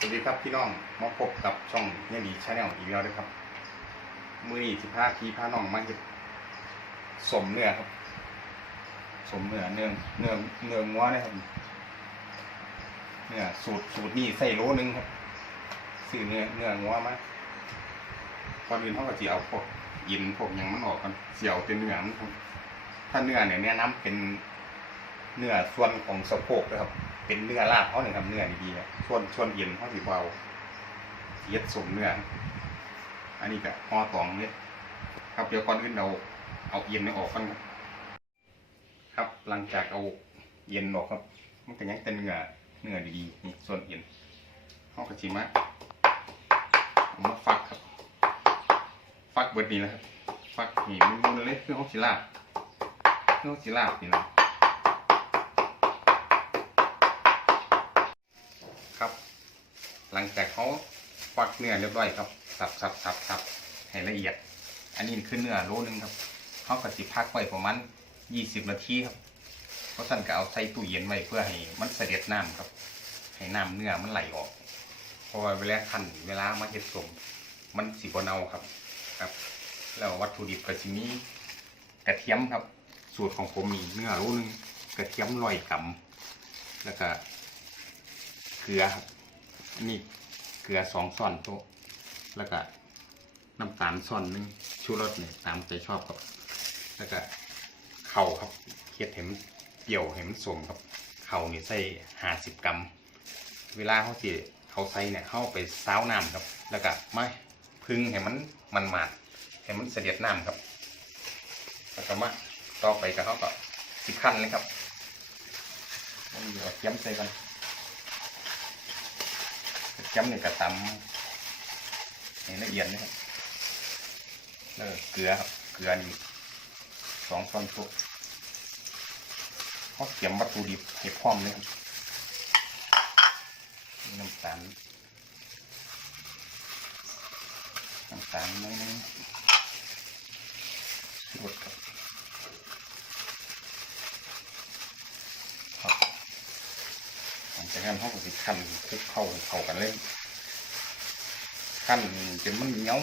สวัสดีครับพี่น้องมาพบกับช่องเฮียดีชาแนลอีกแล้วนะครับ มือนี้สิพาพี่พาน้องมาเห็ดสมเนื้อครับ สมเนื้อเนื้อเนื้อเนื้องัวนะครับเนื้อสูตรสูตรนี้ใส่โลนึงครับซื้อเนื้อเนื้องัวมาก่อนอื่นเขาก็จะเอาพวกยินพวกยังมันออกกันเสียวเป็นเนื้อมันครับถ้าเนื้อเนี่ยแนะนำเป็นเนื้อส่วนของสะโพกนะครับ เป็นเนื้อลาบเขาเนี่ยครับเนื้อดีๆเนี่ยส่วนส่วนเย็นเขาสิเบเอาเย็ดสมเนื้อ อันนี้ก็ห่อตองเนี่ยครับเดี๋ยวก่อนอื่นเราเอาเย็นนี่ออกก่อนครับ หลังจากเอาเย็นออกครับ มันก็ยังเป็นเนื้อเนื้อดีๆนี่ส่วนเย็นเขาก็ชิมาเอามาฟักครับ ฟักเบิดนี้นะครับ ฟักนี่มันๆเลยเพื่อเขาสิลาเพื่อเขาสิลาบนี่นะ หลังจากเขาฟักเนื้อเรียบร้อยครับสับสับสับสับให้ละเอียด อันนี้คือเนื้อโลนึงครับเขาก็สิพักไว้ประมาณยี่สิบนาทีครับเพราะสั่นก็เอาใส่ตู้เย็นไว้เพื่อให้มันเสด็จน้ำครับ ให้น้ำเนื้อมันไหลออกเพราะว่าเวลาคั่นเวลามาเฮ็ดสมมันสีบเนาครับครับ แล้ววัตถุดิบก็สิมีกระเทียมครับ สูตรของผมมีเนื้อโลนึงกระเทียมลอยกำแล้วก็เกลือครับ นี่เกลือสองส่อนโต๊ะแล้วก็น้ำตาลส่อนหนึ่งชูรสเนี่ยตามใจชอบครับแล้วก็เข่าครับเคียดเห็มเปรี้ยวเห็มสมครับเข่านี่ใส่ห้าสิบกรัม เวลาเขาสิเขาใส่เนี่ยเข้าไปซาวน้ำครับ แล้วก็ไม่พึ่งให้มันมันหมาดให้มันเสด็จน้ำครับแล้วก็มาต่อไปก็เขาก็สิขั้นเลยครับมันอยู่กัน บเทียมใส่กัน chấm này cả tầm này nó yên đấy แล้วเกลือครับเกลือนี่สองช้อนโต๊ะเขาเตรียมวัตถุดิบให้พร้อมเลยครับน้ำตาลน้ำตาลน้อยนึงรสครับ หลัง จากนั้นเขาก็สิขั้นคลุกเข้าเข้ากันเลยขั้นจนมันเหนียว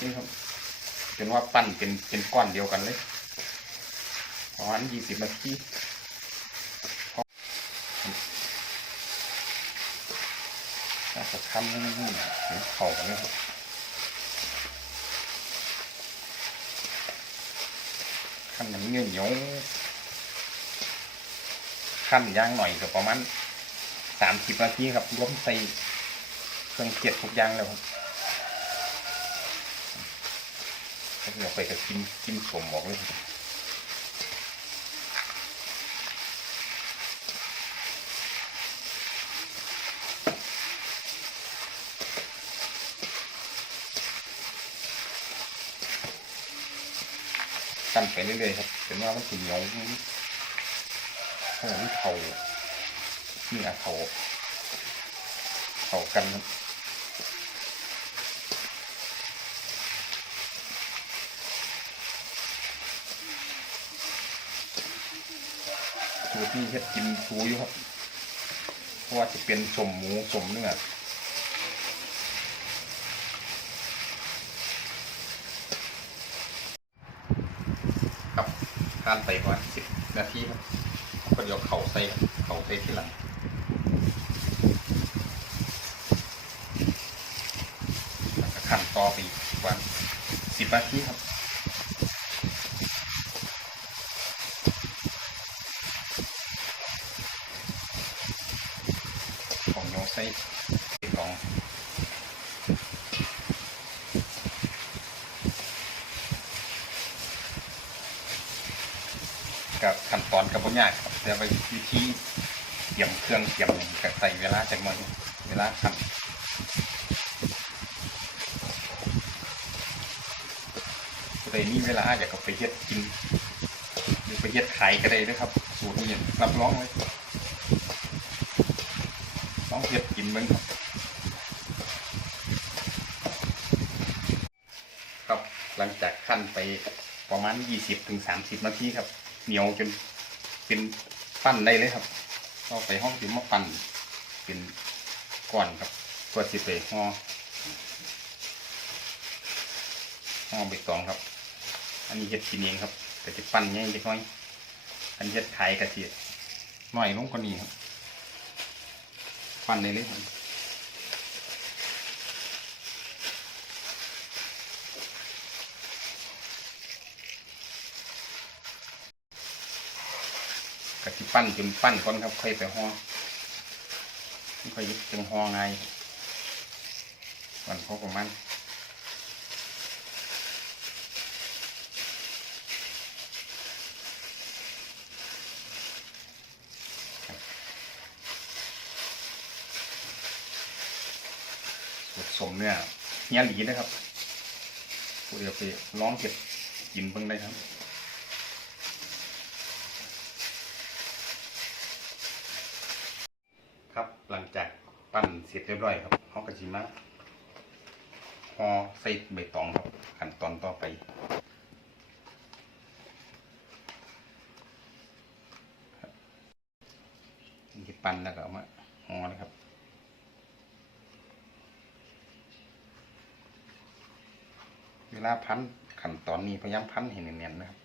นี่ครับจนว่าปั้นเป็นเป็นก้อนเดียวกันเลยประมาณยี่สิบนาทีน่าจะขันเข้ากันเลยครับขั้นมันเหนียวเหนียวขั้นย่างหน่อยก็ประมาณ สามสิบนาทีครับรวมใส่เครื่องเคียดทุกอย่างแล้วครับถ้าเดี๋ยวไปก็กินกินสมบอกเลยกันไปเรื่อยๆครับจนว่ามันถึงเหนียวโอ้โหมันเขา เนื้อเขาเขากันครับสูตรที่เฮ็ดกินชูอยู่ครับ เพราะว่าจะเป็นสมหมูสมเนื้อครับการไปประมาณสิบนาทีครับก็เดี๋ยวเข่าใส่เข่าใส่ที่หลังแล้วก็ขั้นต่อไปอีกประมาณสิ บนาทีครับของโยใส่สองกับขั้นตอนกับบนยากครับแต่ไปวิธีเตรียมเครื่องเตรียมกับใส่เวลาจากมันเวลาทำ แต่นี่เวลาอยากไปเฮ็ดกินหรือไปเฮ็ดขายก็ได้นะครับ สูตรนี้รับรองเลยต้องเฮ็ดกินมึงครับหลังจากขั้นไปประมาณ 20-30 นาทีครับ เหนียวจนเป็นปั้นได้เลยครับเอาไปห้องถึงมาปั้นเป็นก้อนครับพื่อสิไปห่อห่อใบตองครับ อันนี้เฮ็ดกินเองครับก็จะปั้นง่ายเล็กน้อย อันนี้เฮ็ดขายกระเทียมหน่อยลงกว่านี้ครับ ปั้นเลยเลยครับกะทิปั้นจนปั้นก่อนครับค่อยไปห่อค่อยจึงห่อไงายวันพอประมาณ สูตรสมเนี่ยเฮียหลีนะครับผู้เดียวไปร้องเก็บกินเพิ่งได้ครับครับหลังจากปั้นเสร็จเรียบร้อยครับเขากระชิมาห่อใส่ใบตองครับขั้นตอนต่อไปครับนี่ปั้นแล้วก็เอามาห่อนะครับ เว ลาพันขั้นตอนนี้พยายามพันให้เนียนๆนะครับ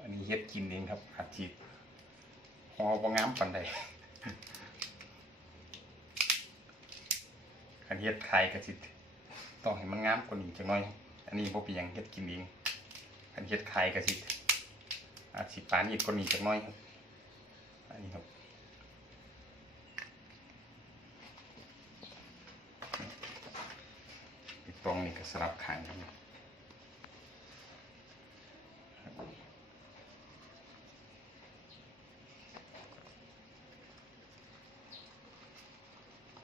อันนี้เฮ็ดกินเองครับอาชีพหอบ่งามปานใด คันเฮ็ดขายก็สิต้องให้มันงามกว่านี้จักหน่อย อันนี้บ่เป็นหยังเฮ็ดกินเองคันเฮ็ดขายก็สิอาจสิปานนี้กว่านี้จักหน่อยครับอันนี้ครับตรงนี้ก็สลับขางครับ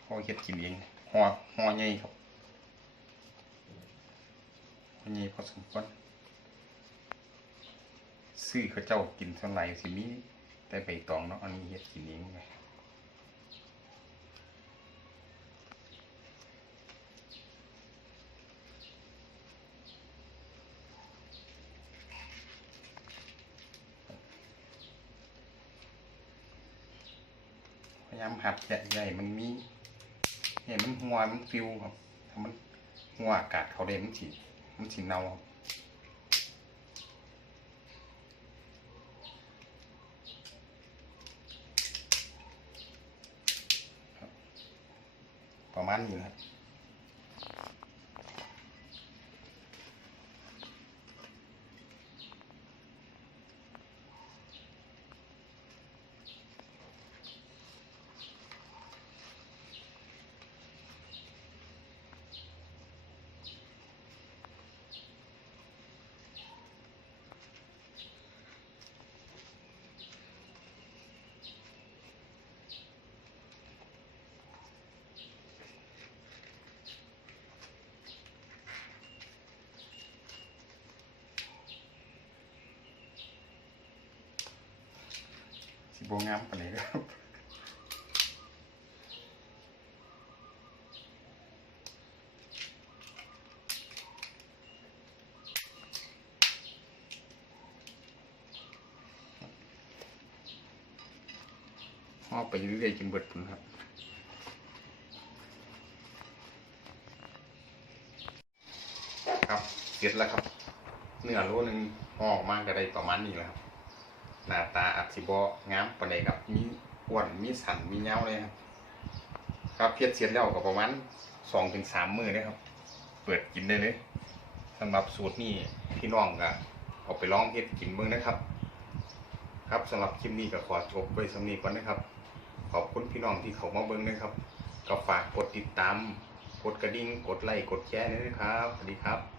ห่อเฮ็ดกินเอง ห่อห่อใหญ่ครับห่อใหญ่พอสมควรซื้อเขาเจ้ากินเท่าไหร่สิมีแต่ใบตองเนาะอันนี้เฮ็ดกินเองไงพยายามหัดแกะใหญ่มันมี เห็นมันหัวมันฟิวครับถ้ามันหัวอากาศเขาเด่นมันสีมันสีเนาครับประมาณนี้นะครับ สีโบงามปานนี้ครับห่อไปเรื่อยๆจนเบิดผลครับครับเสร็จแล้วครับเนื้อโลนึงห่ออกมาก็ได้ประมาณนี้แหละครับ หน้าตาอัดสิบองามปานใดครับมีอ้วนมีสันมีเงาเลยครับ ครับเพียรเสร็จแล้วก็ประมาณสองถึงสามมือเลยครับ เปิดกินได้เลยสำหรับสูตรนี้พี่น้องก็เอาไปลองเฮ็ดกินเบิ่งนะครับ ครับสำหรับคลิปนี้ก็ขอจบไว้สำนี้ก่อนนะครับ ขอบคุณพี่น้องที่เข้ามาเบิ่งนะครับก็ฝากกดติดตาม กดกระดิ่งกดไลค์กดแชร์ด้วยนะครับสวัสดีครับ